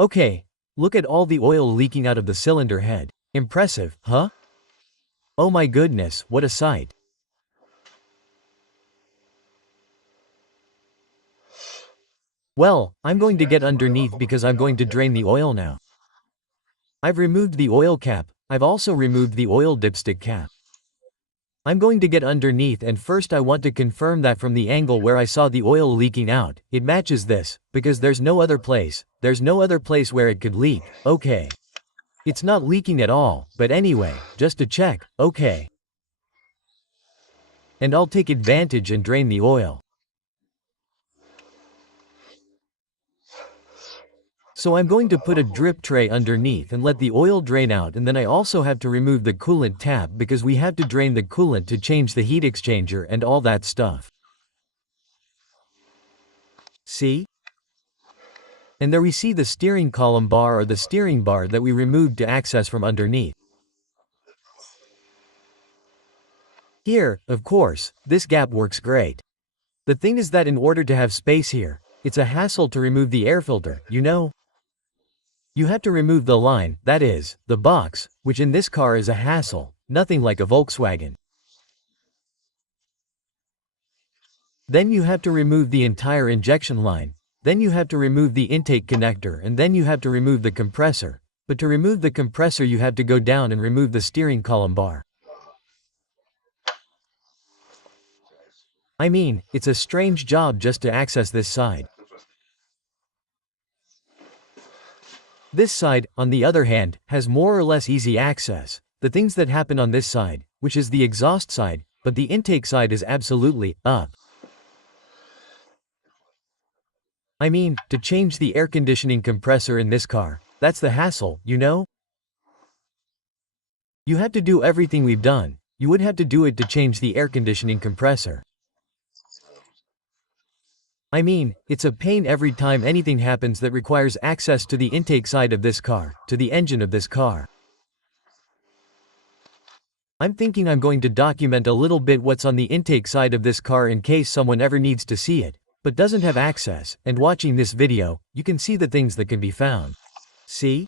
Okay, look at all the oil leaking out of the cylinder head. Impressive, huh? Oh my goodness, what a sight. Well, I'm going to get underneath because I'm going to drain the oil now. I've removed the oil cap. I've also removed the oil dipstick cap. I'm going to get underneath, and first I want to confirm that from the angle where I saw the oil leaking out, it matches this, because there's no other place where it could leak. Okay. It's not leaking at all, but anyway, just to check, okay. And I'll take advantage and drain the oil. So I'm going to put a drip tray underneath and let the oil drain out, and then I also have to remove the coolant tap because we have to drain the coolant to change the heat exchanger and all that stuff. See? And there we see the steering column bar or the steering bar that we removed to access from underneath. Here, of course, this gap works great. The thing is that in order to have space here, it's a hassle to remove the air filter, you know? You have to remove the line, that is, the box, which in this car is a hassle, nothing like a Volkswagen. Then you have to remove the entire injection line, then you have to remove the intake connector, and then you have to remove the compressor. But to remove the compressor you have to go down and remove the steering column bar. I mean, it's a strange job just to access this side. This side, on the other hand, has more or less easy access. The things that happen on this side, which is the exhaust side, but the intake side is absolutely up. I mean, to change the air conditioning compressor in this car, that's the hassle, you know? You have to do everything we've done. You would have to do it to change the air conditioning compressor. I mean, it's a pain every time anything happens that requires access to the intake side of this car, to the engine of this car. I'm thinking I'm going to document a little bit what's on the intake side of this car in case someone ever needs to see it, but doesn't have access, and watching this video, you can see the things that can be found. See?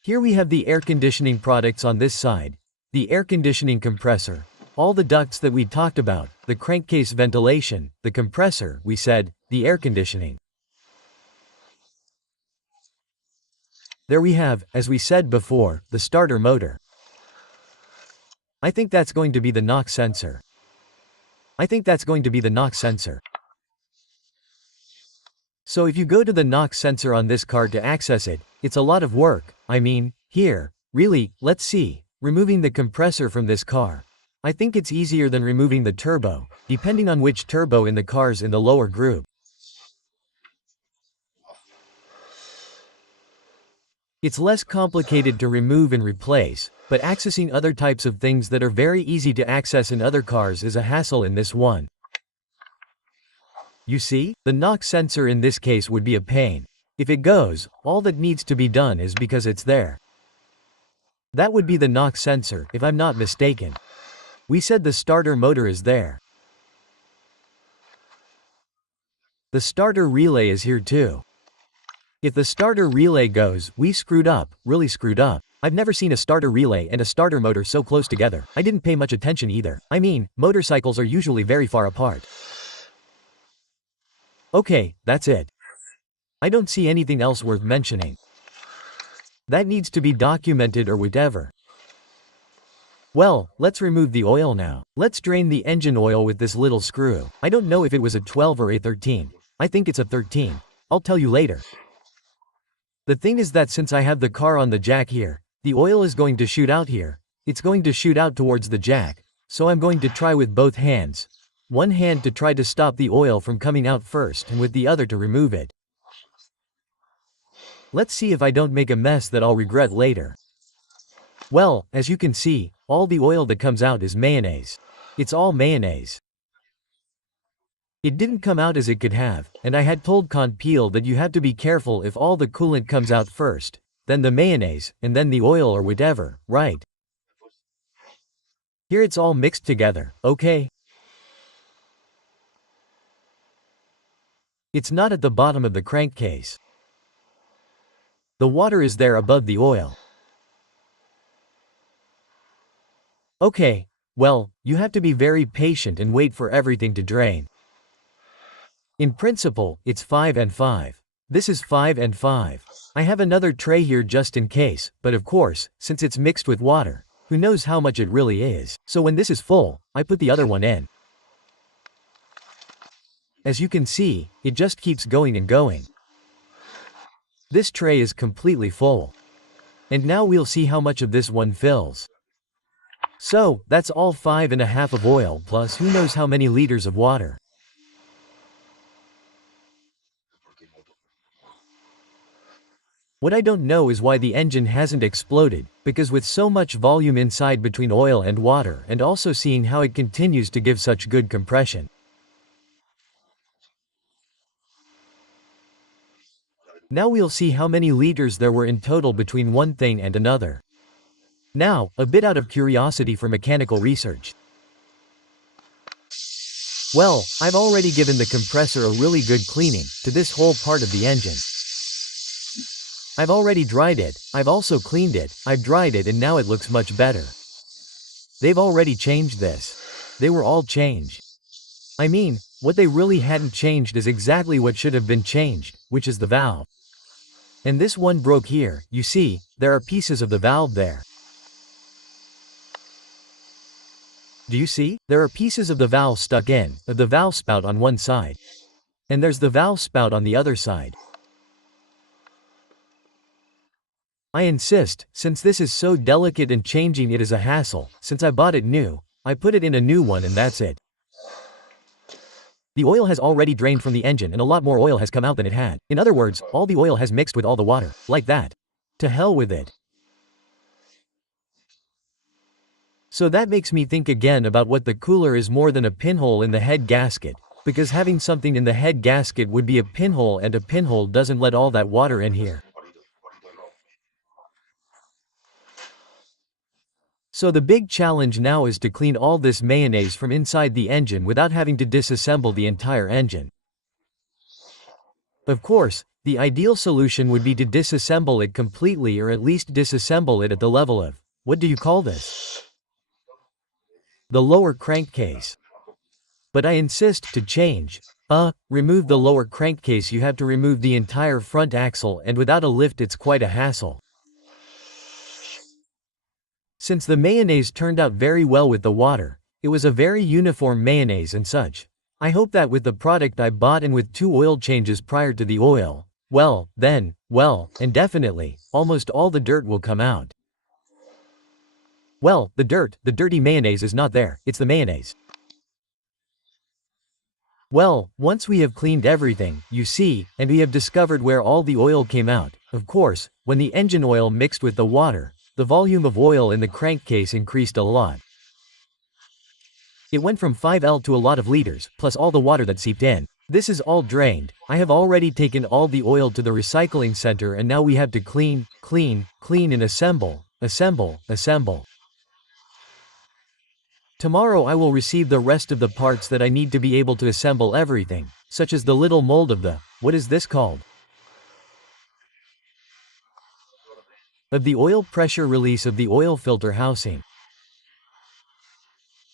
Here we have the air conditioning products on this side, the air conditioning compressor, all the ducts that we talked about, the crankcase ventilation, the compressor, we said, the air conditioning. There we have, as we said before, the starter motor. I think that's going to be the NOx sensor. So if you go to the NOx sensor on this car to access it, it's a lot of work. I mean, here, really, let's see, removing the compressor from this car. I think it's easier than removing the turbo, depending on which turbo in the cars in the lower group. It's less complicated to remove and replace, but accessing other types of things that are very easy to access in other cars is a hassle in this one. You see, the NOx sensor in this case would be a pain. If it goes, all that needs to be done is because it's there. That would be the NOx sensor, if I'm not mistaken. We said the starter motor is there. The starter relay is here too. If the starter relay goes, we screwed up, really screwed up. I've never seen a starter relay and a starter motor so close together. I didn't pay much attention either. I mean, motorcycles are usually very far apart. Okay, that's it. I don't see anything else worth mentioning. That needs to be documented or whatever. Well, let's remove the oil now. Let's drain the engine oil with this little screw. I don't know if it was a 12 or a 13. I think it's a 13. I'll tell you later. The thing is that since I have the car on the jack here, the oil is going to shoot out here. It's going to shoot out towards the jack, so I'm going to try with both hands. One hand to try to stop the oil from coming out first and with the other to remove it. Let's see if I don't make a mess that I'll regret later. Well, as you can see, all the oil that comes out is mayonnaise. It's all mayonnaise. It didn't come out as it could have, and I had told KOMPRESSOR that you have to be careful if all the coolant comes out first, then the mayonnaise, and then the oil or whatever, right? Here it's all mixed together, okay? It's not at the bottom of the crankcase. The water is there above the oil. Okay, well, you have to be very patient and wait for everything to drain. In principle, it's 5 and 5. This is 5 and 5. I have another tray here just in case, but of course, since it's mixed with water, who knows how much it really is. So when this is full, I put the other one in. As you can see, it just keeps going and going. This tray is completely full. And now we'll see how much of this one fills. So, that's all 5.5 of oil plus who knows how many liters of water. What I don't know is why the engine hasn't exploded, because with so much volume inside between oil and water and also seeing how it continues to give such good compression. Now we'll see how many liters there were in total between one thing and another. Now, a bit out of curiosity for mechanical research. Well, I've already given the compressor a really good cleaning to this whole part of the engine. I've already dried it, I've also cleaned it, I've dried it and now it looks much better. They've already changed this. They were all changed. I mean, what they really hadn't changed is exactly what should have been changed, which is the valve. And this one broke here, you see, there are pieces of the valve there. Do you see? There are pieces of the valve stuck in, of the valve spout on one side. And there's the valve spout on the other side. I insist, since this is so delicate and changing it is a hassle, since I bought it new, I put it in a new one and that's it. The oil has already drained from the engine and a lot more oil has come out than it had. In other words, all the oil has mixed with all the water, like that. To hell with it. So that makes me think again about what the cooler is more than a pinhole in the head gasket, because having something in the head gasket would be a pinhole and a pinhole doesn't let all that water in here. So the big challenge now is to clean all this mayonnaise from inside the engine without having to disassemble the entire engine. Of course, the ideal solution would be to disassemble it completely or at least disassemble it at the level of, what do you call this? The lower crankcase. But I insist to change. Remove the lower crankcase, you have to remove the entire front axle and without a lift it's quite a hassle. Since the mayonnaise turned out very well with the water, it was a very uniform mayonnaise and such. I hope that with the product I bought and with 2 oil changes prior to the oil, and definitely, almost all the dirt will come out. Well, the dirty mayonnaise is not there, it's the mayonnaise. Well, once we have cleaned everything, you see, and we have discovered where all the oil came out, of course, when the engine oil mixed with the water, the volume of oil in the crankcase increased a lot. It went from 5L to a lot of liters, plus all the water that seeped in. This is all drained. I have already taken all the oil to the recycling center and now we have to clean and assemble. Tomorrow I will receive the rest of the parts that I need to be able to assemble everything, such as the little mold of the, what is this called? Of the oil pressure release of the oil filter housing.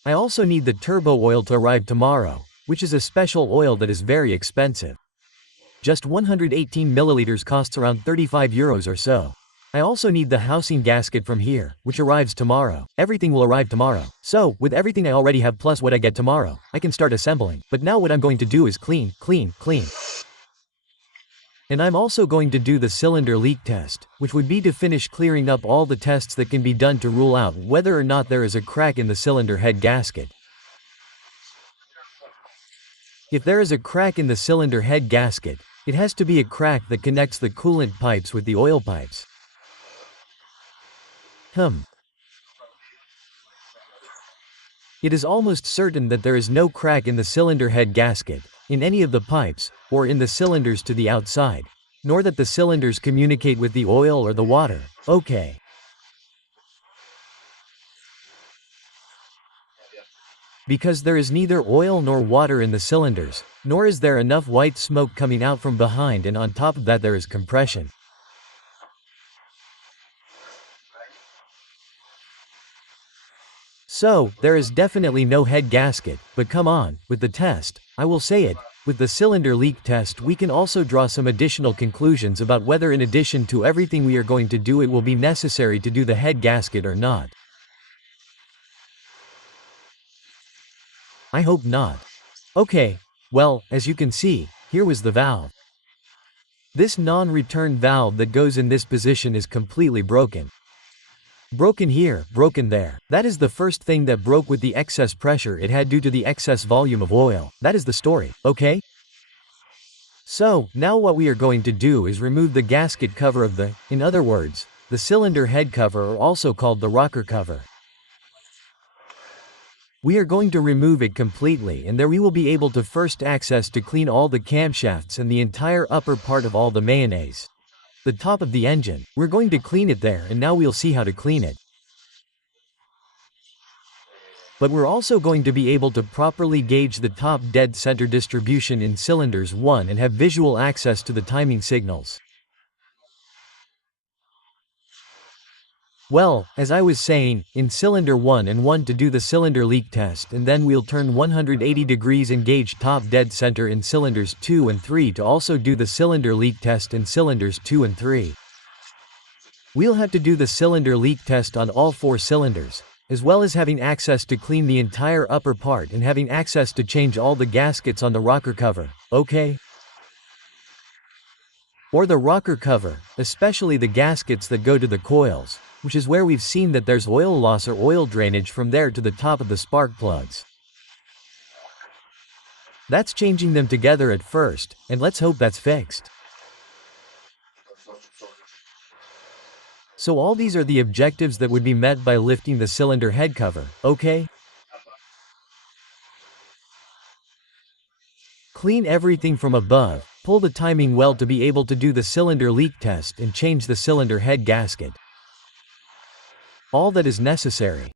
I also need the turbo oil to arrive tomorrow, which is a special oil that is very expensive. Just 118 milliliters costs around 35 euros or so. I also need the housing gasket from here, which arrives tomorrow. Everything will arrive tomorrow. So, with everything I already have plus what I get tomorrow, I can start assembling. But now what I'm going to do is clean. And I'm also going to do the cylinder leak test, which would be to finish clearing up all the tests that can be done to rule out whether or not there is a crack in the cylinder head gasket. If there is a crack in the cylinder head gasket, it has to be a crack that connects the coolant pipes with the oil pipes. It is almost certain that there is no crack in the cylinder head gasket, in any of the pipes, or in the cylinders to the outside, nor that the cylinders communicate with the oil or the water. Okay. Because there is neither oil nor water in the cylinders, nor is there enough white smoke coming out from behind, and on top of that there is compression. So, there is definitely no head gasket, but come on, with the test, I will say it, with the cylinder leak test we can also draw some additional conclusions about whether in addition to everything we are going to do it will be necessary to do the head gasket or not. I hope not. Okay, well, as you can see, here was the valve. This non-return valve that goes in this position is completely broken. Broken here, broken there. That is the first thing that broke with the excess pressure it had due to the excess volume of oil. That is the story, okay? So, now what we are going to do is remove the gasket cover of in other words, the cylinder head cover, or also called the rocker cover. We are going to remove it completely, and there we will be able to first access to clean all the camshafts and the entire upper part of all the mayonnaise. The top of the engine. We're going to clean it there, and now we'll see how to clean it. But we're also going to be able to properly gauge the top dead center distribution in cylinders 1 and have visual access to the timing signals. Well, as I was saying, in cylinder 1 and 1 to do the cylinder leak test, and then we'll turn 180 degrees and gauge top dead center in cylinders 2 and 3 to also do the cylinder leak test in cylinders 2 and 3. We'll have to do the cylinder leak test on all 4 cylinders, as well as having access to clean the entire upper part and having access to change all the gaskets on the rocker cover, okay? Or the rocker cover, especially the gaskets that go to the coils, which is where we've seen that there's oil loss or oil drainage from there to the top of the spark plugs. That's changing them together at first, and let's hope that's fixed. So all these are the objectives that would be met by lifting the cylinder head cover, okay? Clean everything from above, pull the timing well to be able to do the cylinder leak test and change the cylinder head gasket. All that is necessary.